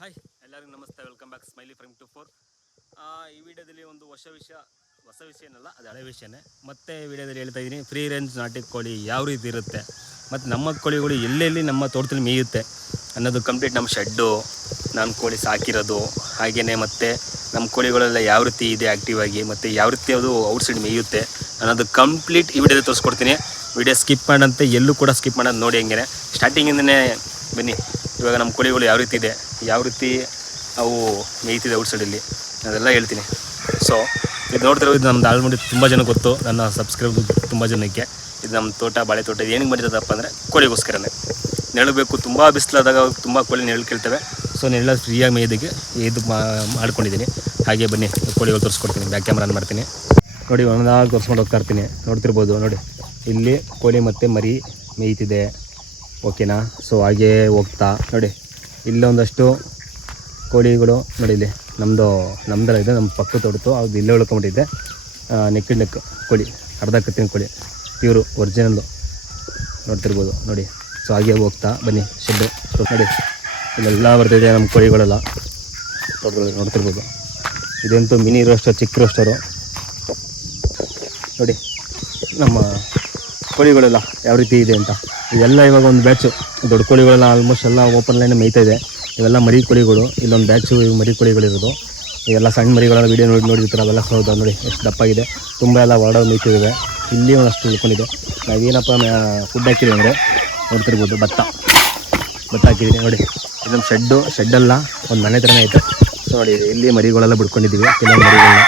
Hi, ಎಲ್ಲರಿಗೂ ನಮಸ್ತೆ. Welcome back smiley from 24. ಈ ವಿಡಿಯೋದಲ್ಲಿ ಒಂದು ಹೊಸ ವಿಷಯ ಏನಲ್ಲ, ಅದು ಹಳೆ ವಿಷಯನೇ. ಮತ್ತೆ ಈ ವಿಡಿಯೋದಲ್ಲಿ ಹೇಳ್ತಾ ಇದ್ದೀನಿ, ಫ್ರೀ ರೇಂಜ್ ನಾಟಿ ಕೋಳಿ ಯಾವ ರೀತಿ ಇರುತ್ತೆ ಮತ್ತು ನಮ್ಮ ಕೋಳಿಗಳು ಎಲ್ಲೆಲ್ಲಿ ನಮ್ಮ ತೋಟದಲ್ಲಿ ಮೇಯುತ್ತೆ ಅನ್ನೋದು ಕಂಪ್ಲೀಟ್. ನಮ್ಮ ಶೆಡ್ಡು, ನಾನು ಕೋಳಿ ಸಾಕಿರೋದು ಹಾಗೆಯೇ, ಮತ್ತು ನಮ್ಮ ಕೋಳಿಗಳೆಲ್ಲ ಯಾವ ರೀತಿ ಇದೆ ಆ್ಯಕ್ಟಿವ್ ಆಗಿ, ಮತ್ತು ಯಾವ ರೀತಿ ಅದು ಔಟ್ಸೈಡ್ ಮೇಯುತ್ತೆ ಅನ್ನೋದು ಕಂಪ್ಲೀಟ್ ಈ ವಿಡಿಯೋದಲ್ಲಿ ತೋರಿಸ್ಕೊಡ್ತೀನಿ. ವಿಡಿಯೋ ಸ್ಕಿಪ್ ಮಾಡಂತೆ ಎಲ್ಲೂ ಕೂಡ ಸ್ಕಿಪ್ ಮಾಡೋದು ನೋಡಿ. ಹಂಗೆ ಸ್ಟಾರ್ಟಿಂಗಿಂದನೇ ಬನ್ನಿ. ಇವಾಗ ನಮ್ಮ ಕೋಳಿಗಳು ಯಾವ ರೀತಿ ಇದೆ, ಯಾವ ರೀತಿ ಅವು ಮೇಯ್ತಿದೆ ಔಟ್ಸೈಡಲ್ಲಿ, ಅದೆಲ್ಲ ಹೇಳ್ತೀನಿ. ಸೊ ಇದು ನೋಡ್ತಿರೋ, ಇದು ನಮ್ದು ಆಲ್ರೆಡಿ ತುಂಬ ಜನ ಗೊತ್ತು, ನನ್ನ ಸಬ್ಸ್ಕ್ರೈಬ್ ತುಂಬ ಜನಕ್ಕೆ. ಇದು ನಮ್ಮ ತೋಟ, ಬಾಳೆ ತೋಟ. ಇದು ಏನಕ್ಕೆ ಬಂದಿರೋದಪ್ಪ ಅಂದರೆ ಕೋಳಿಗೋಸ್ಕರನೇ. ನೆರಳಬೇಕು, ತುಂಬ ಬಿಸಿಲಾದಾಗ ತುಂಬ ಕೋಳಿ ನೆರಳು ಕೇಳ್ತವೆ. ಸೊ ನೆರಳು ಫ್ರೀಯಾಗಿ ಮೇಯ್ದಕ್ಕೆ ಇದು ಮಾಡ್ಕೊಂಡಿದ್ದೀನಿ. ಹಾಗೆ ಬನ್ನಿ, ಕೋಳಿಗಳು ತೋರಿಸ್ಕೊಡ್ತೀನಿ. ಬ್ಯಾಕ್ ಕ್ಯಾಮ್ರಾ ಆನ್ ಮಾಡ್ತೀನಿ ನೋಡಿ. ಒಂದಾಗಿ ತೋರಿಸ್ಕೊಂಡು ಹೋಗ್ತಾ ಇರ್ತೀನಿ. ನೋಡ್ತಿರ್ಬೋದು ನೋಡಿ, ಇಲ್ಲಿ ಕೋಳಿ ಮತ್ತು ಮರಿ ಮೇಯ್ತಿದೆ. ಓಕೆನಾ? ಸೊ ಹಾಗೇ ಹೋಗ್ತಾ ನೋಡಿ, ಇಲ್ಲೊಂದಷ್ಟು ಕೋಳಿಗಳು ನೋಡಿ. ಇಲ್ಲಿ ನಮ್ದೆಲ್ಲ ಇದೆ, ನಮ್ಮ ಪಕ್ಕ ತೋಡ್ತು. ಅದು ಇಲ್ಲೇ ಉಳ್ಕೊಂಬಿಟ್ಟಿದ್ದೆ. ನೆಕ್ ಕೋಳಿ, ಅರ್ಧ ಕತ್ತಿನ ಕೋಳಿ, ಪ್ಯೂರು ಒರಿಜಿನಲ್ಲು. ನೋಡ್ತಿರ್ಬೋದು ನೋಡಿ. ಸೊ ಹಾಗೆ ಹೋಗ್ತಾ ಬನ್ನಿ ಶೆಡ್ಡು. ಸೊ ನೋಡಿ, ಇಲ್ಲೆಲ್ಲ ಬರ್ತಿದೆ ನಮ್ಮ ಕೋಳಿಗಳೆಲ್ಲ. ನೋಡ್ತಿರ್ಬೋದು. ಇದಂತೂ ಮಿನಿ ರೋಸ್ಟರ್, ಚಿಕ್ಕ ರೋಸ್ಟರು ನೋಡಿ. ನಮ್ಮ ಕೋಳಿಗಳೆಲ್ಲ ಯಾವ ರೀತಿ ಇದೆ ಅಂತ. ಇದೆಲ್ಲ ಇವಾಗ ಒಂದು ಬ್ಯಾಚು ದೊಡ್ಡ ಕೋಳಿಗಳೆಲ್ಲ ಆಲ್ಮೋಸ್ಟ್ ಎಲ್ಲ ಓಪನ್ ಲೈನ್ ಮೇಯ್ತಾ ಇದೆ. ಇವೆಲ್ಲ ಮರಿ ಕೋಳಿಗಳು. ಇಲ್ಲೊಂದು ಬ್ಯಾಚು ಮರಿ ಕೋಳಿಗಳಿರೋದು. ಇವೆಲ್ಲ ಸಣ್ಣ ಮರಿಗಳೆಲ್ಲ ವೀಡಿಯೋ ನೋಡಿರ್ತಾರೆ. ಅವೆಲ್ಲ ಹೌದಾ ನೋಡಿ, ಎಷ್ಟು ದಪ್ಪಾಗಿದೆ. ತುಂಬ ಎಲ್ಲ ಹೊರಡೋ ಮೇಯ್ತಿದ್ದಾವೆ. ಇಲ್ಲಿ ಒಂದಷ್ಟು ಉಳ್ಕೊಂಡಿದೆ. ನಾವೇನಪ್ಪ ಫುಡ್ ಹಾಕಿದ್ದೀವಿ ಅಂದರೆ ನೋಡ್ತಿರ್ಬೋದು, ಭತ್ತ ಹಾಕಿದ್ದೀನಿ ನೋಡಿ. ಇದು ನಮ್ಮ ಶೆಡ್ಡೆಲ್ಲ ಒಂದು ಮನೆ ಥರನೇ ಐತೆ. ಸೊ ನೋಡಿ, ಇಲ್ಲಿ ಮರಿಗಳೆಲ್ಲ ಬಿಡ್ಕೊಂಡಿದ್ದೀವಿ. ಕೆಲವೊಂದು ಮರಿಗಳನ್ನ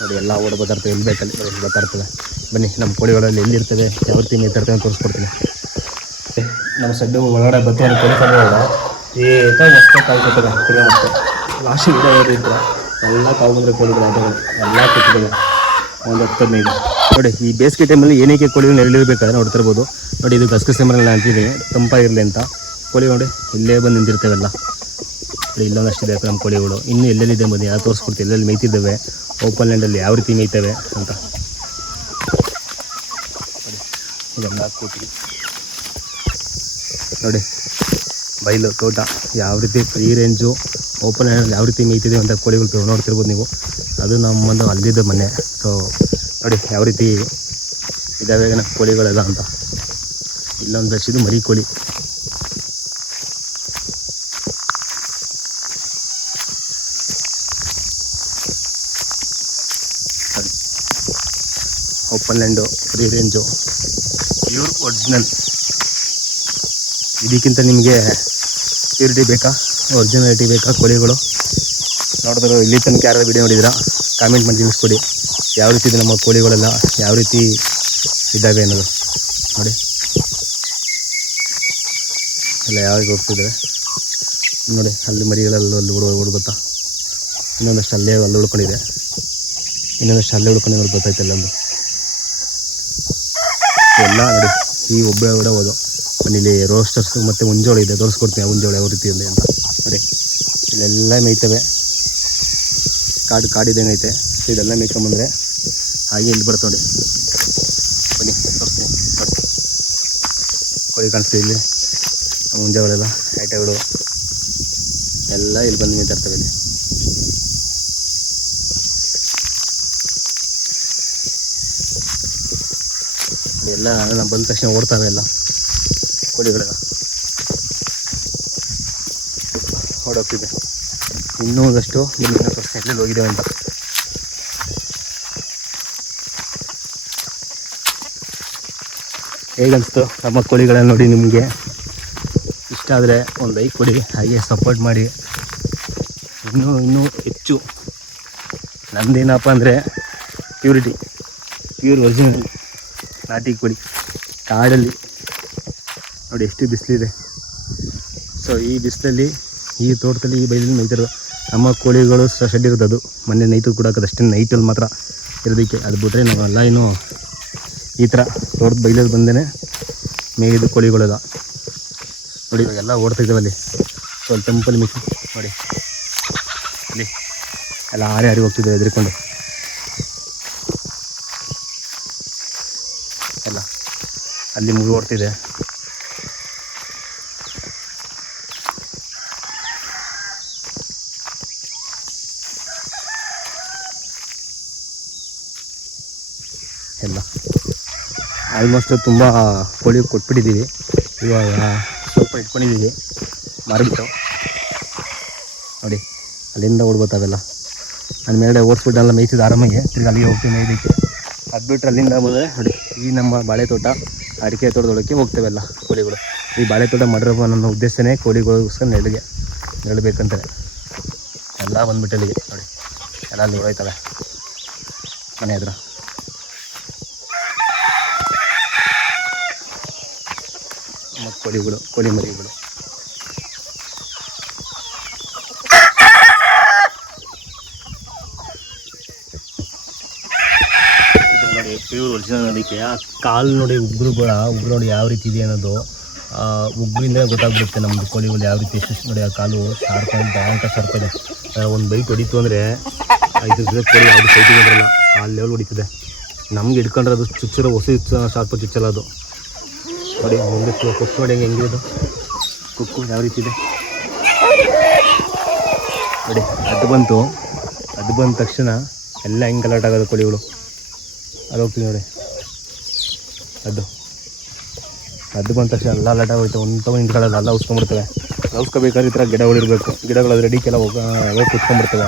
ನೋಡಿ, ಎಲ್ಲ ಓಡ ಬರ್ತಾಯಿರ್ತವೆ. ಎಲ್ಲಿ ಬೇಕಲ್ಲಿ ನೋಡಿ ಬರ್ತಾಯಿರ್ತವೆ. ಬನ್ನಿ, ನಮ್ಮ ಕೋಳಿಗಳಲ್ಲಿ ಎಲ್ಲಿರ್ತದೆ, ಯಾವ ರೀತಿ ಮೇಯ್ತಿರ್ತವೆ ಅಂತ ತೋರಿಸ್ಕೊಡ್ತೀನಿ. ನಮ್ಮ ಶೆಡ್ಡು ಒಳಗಡೆ ಬರ್ತೀವಿ. ಕೋಳಿ ಸಾಲ ಏಕ ಹೊಸ ಕಾವು ಕೊಟ್ಟದೆ. ತಿರ್ಗಾ ಮತ್ತೆ ಲಾಸ್ಟ್ ಗಿಡ ಏರಿದ್ರೆ ಎಲ್ಲ ಕಾವು ಬಂದರೆ ಕೋಳಿಗಳು ಅಂತ ಎಲ್ಲ ಕೊಟ್ಟಿದ್ದಾವೆ. ಒಂದು 10-15 ನೋಡಿ. ಈ ಬೇಸಿಗೆ ಟೈಮಲ್ಲಿ ಏನಕ್ಕೆ ಕೋಳಿಗಳು ನೆರಳಿರ್ಬೇಕಾದ್ರೆ ನೋಡ್ತಿರ್ಬೋದು ನೋಡಿ. ಇದು ಗಸಗಸೆ ಮರ ಅಂತಿದ್ದೀನಿ, ತಂಪಾಗಿರಲಿ ಅಂತ. ಕೋಳಿ ನೋಡಿ ಇಲ್ಲೇ ಬಂದು ನಿಂತಿರ್ತವೆಲ್ಲ ನೋಡಿ. ಇಲ್ಲೊಂದಷ್ಟಿದೆ ನಮ್ಮ ಕೋಳಿಗಳು. ಇನ್ನೂ ಎಲ್ಲೆಲ್ಲಿದೆ ಬಂದು ಯಾವ ತೋರಿಸ್ಕೊಡ್ತೀವಿ, ಎಲ್ಲೆಲ್ಲಿ ಮೇಯ್ತಿದ್ದಾವೆ, ಓಪನ್ ಲ್ಯಾಂಡಲ್ಲಿ ಯಾವ ರೀತಿ ಮೇಯ್ತವೆ ಅಂತ ನೋಡಿ. ಇದೆಲ್ಲ ಕೂತಿವಿ ನೋಡಿ. ಬಯಲು ತೋಟ ಯಾವ ರೀತಿ ಫ್ರೀ ರೇಂಜು ಓಪನ್ ಲ್ಯಾಂಡಲ್ಲಿ ಯಾವ ರೀತಿ ಮೇಯ್ತಿದೆ ಅಂತ ಕೋಳಿಗಳು ನೋಡ್ತಿರ್ಬೋದು ನೀವು. ಅದು ನಮ್ಮದು ಅಲ್ಲಿದ್ದ ಮನೆ. ಸೊ ನೋಡಿ ಯಾವ ರೀತಿ ಇದ್ದಾವೆ ಕೋಳಿಗಳೆಲ್ಲ ಅಂತ. ಇಲ್ಲೊಂದು ಬೆಳೆಸಿದ್ದು ಮರಿ ಕೋಳಿ. Open land, free range, pure original. ಇದಕ್ಕಿಂತ ನಿಮಗೆ ಪ್ಯೂರಿಟಿ ಬೇಕಾ, ಒರಿಜಿನಾಲಿಟಿ ಬೇಕಾ ಕೋಳಿಗಳು? ನೋಡಿದ್ರು ಇಲ್ಲಿ ತನಕ ಯಾರು ವಿಡಿಯೋ ನೋಡಿದಿರಾ ಕಾಮೆಂಟ್ ಮಾಡಿ ತಿಳಿಸ್ಕೊಡಿ. ಯಾವ ರೀತಿ ಇದೆ ನಮ್ಮ ಕೋಳಿಗಳೆಲ್ಲ, ಯಾವ ರೀತಿ ಇದ್ದಾವೆ ಅನ್ನೋದು ನೋಡಿ. ಎಲ್ಲ ಯಾವಾಗ ಹೋಗ್ತಿದ್ದಾರೆ ನೋಡಿ. ಅಲ್ಲಿ ಮರಿಗಳೆಲ್ಲ ಅಲ್ಲಿ ಹುಡುಗುತ್ತಾ. ಇನ್ನೊಂದಷ್ಟು ಅಲ್ಲೇ ಅಲ್ಲಿ ಉಳ್ಕೊಂಡಿದೆ. ಇನ್ನೊಂದಷ್ಟು ಅಲ್ಲೇ ಉಳ್ಕೊಂಡು ನೋಡಿ ಗೊತ್ತಾಯ್ತು. ಅಲ್ಲೊಂದು ಎಲ್ಲ ನೋಡಿ. ಈ ಒಬ್ಬ ಹೋದು ಇಲ್ಲಿ ರೋಸ್ಟರ್ಸ್ ಮತ್ತು ಮುಂಜೋಳ ಇದೆ, ತೋರಿಸ್ಕೊಡ್ತೀನಿ. ಮುಂಜೋಳ ಯಾವ ರೀತಿ ಇದೆ ಅಂತ ನೋಡಿ. ಇಲ್ಲೆಲ್ಲ ಮೇಯ್ತವೆ. ಕಾಡಿದಂಗೈತೆ. ಇದೆಲ್ಲ ಮೇಯ್ಕೊಂಬಂದರೆ ಹಾಗೆ ಇಲ್ಲಿ ಬರುತ್ತೆ ನೋಡಿ. ಬನ್ನಿ ತೋರಿಸ್ತೀನಿ ನೋಡಿ. ಕೋಳಿ ಕಾಣಿಸ್ತೀವಿ ಇಲ್ಲಿ. ಮುಂಜಾಗಳೆಲ್ಲ ಐಟಗಳು ಎಲ್ಲ ಇಲ್ಲಿ ಬಂದು ನಿಂತಿರ್ತವೆ. ಇಲ್ಲಿ ಎಲ್ಲ ನಾವು ಬಂದ ತಕ್ಷಣ ಓಡ್ತಾವೆ ಎಲ್ಲ ಕೋಳಿಗಳೆಲ್ಲ ಓಡೋಗ್ತಿದೆ. ಇನ್ನೂ ಒಂದಷ್ಟು ಮುಂದಿನ ಪ್ರಶ್ನೆ ಎಲ್ಲೆಲ್ಲಿ ಹೋಗಿದ್ದೇವೆ ಅಂತ. ಹೇಗನ್ನಿಸ್ತು ನಮ್ಮ ಕೋಳಿಗಳನ್ನ ನೋಡಿ? ನಿಮಗೆ ಇಷ್ಟ ಆದರೆ ಒಂದು ಲೈಕ್ ಕೊಡಿ, ಹಾಗೆ ಸಪೋರ್ಟ್ ಮಾಡಿ. ಇನ್ನೂ ಹೆಚ್ಚು ನಮ್ಮದೇನಪ್ಪ ಅಂದರೆ ಪ್ಯೂರ್ ಒರಿಜಿನಲ್ ನಾಟಿ ಕೋಳಿ. ಕಾಡಲ್ಲಿ ನೋಡಿ ಎಷ್ಟು ಬಿಸಿಲಿದೆ. ಸೊ ಈ ಬಿಸಿಲಲ್ಲಿ, ಈ ತೋಟದಲ್ಲಿ, ಈ ಬೈಲಲ್ಲಿ ಮೇಯ್ತಿರೋದು ನಮ್ಮ ಕೋಳಿಗಳು. ಶೆಡ್ ಇರೋದು ಅದು ಮೊನ್ನೆ ನೈಟು ಕೂಡ ಹಾಕೋದಷ್ಟೇ. ನೈಟಲ್ಲಿ ಮಾತ್ರ ಇರೋದಕ್ಕೆ. ಅದು ಬಿಟ್ಟರೆ ನಾವೆಲ್ಲ ಇನ್ನೂ ಈ ಥರ ತೋಟದ ಬೈಲಲ್ಲಿ ಬಂದೇ ಮೇಯ್ದು ಕೋಳಿಗಳೆಲ್ಲ ನೋಡಿ. ಇವಾಗೆಲ್ಲ ಓಡ್ತಾಯಿದ್ದಾವೆ ಅಲ್ಲಿ. ಸೊ ಅಲ್ಲಿ ಟೆಂಪಲ್ ಮಿಕ್ಸ್ ನೋಡಿ. ಅಲ್ಲಿ ಎಲ್ಲ ಹಾರಿ ಹೋಗ್ತಿದ್ದಾವೆ ಎದ್ರಿಕೊಂಡು. ಎಲ್ಲ ಅಲ್ಲಿ ಮುಗಿ ಓಡ್ತಿದೆ. ಎಲ್ಲ ಆಲ್ಮೋಸ್ಟ್ ತುಂಬ ಕೋಳಿ ಕೊಟ್ಬಿಟ್ಟಿದ್ದೀವಿ. ಇವಾಗ ಸ್ವಲ್ಪ ಇಟ್ಕೊಂಡಿದ್ದೀವಿ ಮಾರಿಬಿಟ್ಟು. ನೋಡಿ ಅಲ್ಲಿಂದ ಓಡ್ಬೋತಾವೆಲ್ಲ. ನನ್ನ ಮೇಲೆ ಓಡಿಸ್ಬಿಟ್ಟೆಲ್ಲ ಮೇಯ್ಸಿದ ಆರಾಮಾಗಿ ತಿರ್ಗಿ ಅಲ್ಲಿಗೆ ಹೋಗ್ತೀವಿ ಮೇಯ್ಲಿಕ್ಕೆ. ಅದು ಬಿಟ್ಟರೆ ಅಲ್ಲಿಂದ ಬಂದರೆ ನೋಡಿ ಈ ನಮ್ಮ ಬಾಳೆ ತೋಟ ಅಡಿಕೆ ತೋಟದೊಳಕ್ಕೆ ಹೋಗ್ತೇವೆಲ್ಲ ಕೋಳಿಗಳು. ಈ ಬಾಳೆ ತೋಟ ಮಾಡಿರೋ ನನ್ನ ಉದ್ದೇಶನೇ ಕೋಳಿಗಳಿಗೋಸ್ಕರ ನೆಡಬೇಕಂತಾರೆ. ಎಲ್ಲ ಬಂದ್ಬಿಟ್ಟು ಅಲ್ಲಿಗೆ ನೋಡಿ ಎಲ್ಲ ಅಲ್ಲಿ ಹೋಯ್ತವೆ ಮನೆ ಹತ್ರ. ಮತ್ತು ಕೋಳಿಗಳು, ಕೋಳಿ ಮರಿಗಳು. ಇದು ನೋಡಿ ಪ್ಯೂರ್ ಒರಿಜಿನಲ್ ಅದಕ್ಕೆ ಆ ಕಾಲು ನೋಡಿ ಉಗುರು ನೋಡಿ ಯಾವ ರೀತಿ ಇದೆ ಅನ್ನೋದು ಉಗುರಿಂದ ಗೊತ್ತಾಗ್ಬಿಡುತ್ತೆ ನಮ್ಮದು ಕೋಳಿಗಳು ಯಾವ ರೀತಿ ಎಷ್ಟು ನೋಡಿ. ಆ ಕಾಲು ಶಾರ್ಪ್ ಭಯಂಕರ ಶಾರ್ಪ್ ಇದೆ. ಒಂದು ಬೈಟ್ ಹೊಡಿತು ಅಂದರೆ ಇದ್ರ ಕೋಳಿ ಯಾವುದು ಸೈಟಿಗೆ ಬರಲ್ಲ, ಆ ಲೆವೆಲ್ ಹೊಡಿತದೆ. ನಮ್ಗೆ ಹಿಡ್ಕೊಂಡ್ರೆ ಅದು ಚುಚ್ಚಿರೋ ಹೊಸ ಶಾರ್ಪ್ ಚುಚ್ಚಲ್ಲ ಅದು. ನೋಡಿ ಮುಂದೆ ಕುಕ್ಕು ನೋಡಿ ಹೆಂಗಿದೆ ಅದು ಕುಕ್ಕು ಯಾವ ರೀತಿ ಇದೆ ನೋಡಿ. ಅದು ಬಂದ ತಕ್ಷಣ ಎಲ್ಲ ಹೆಂಗೆ ಗಲಾಟೆ ಆಗೋದು ಕೋಳಿಗಳು. ಅದು ಹೋಗ್ತೀವಿ ನೋಡಿ. ಅದು ಬಂದ ತಕ್ಷಣ ಎಲ್ಲ ಗಲಾಟೆ ಆಗೋಯ್ತು. ಒಂದು ನಿಂತ್ಕೊಳ್ಳೋದು ಎಲ್ಲ ಉಸ್ಕೊಂಡ್ಬಿಡ್ತವೆ. ಉಸ್ಕೋಬೇಕಾದ್ರೆ ಈ ಥರ ಗಿಡಗಳಿರಬೇಕು. ಗಿಡಗಳು ಅದ್ರ ಅಡಿಕೆಲ್ಲ ಹೋಗಿ ಕುತ್ಕೊಂಡ್ಬಿಡ್ತವೆ.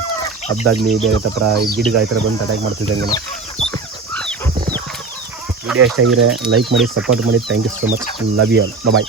ಹಬ್ಬದಾಗಲಿ ಬೇರೆ ತಪ್ಪರ ಗಿಡಗಳು ಈ ಥರ ಬಂದು ಅಟ್ಯಾಕ್ ಮಾಡ್ತಿದ್ದೆ. ಹಂಗೆ ವಿಡಿಯೋ ಇಷ್ಟ ಆಗಿದ್ರೆ ಲೈಕ್ ಮಾಡಿ, ಸಪೋರ್ಟ್ ಮಾಡಿ. Thank you so much. Love you all. Bye.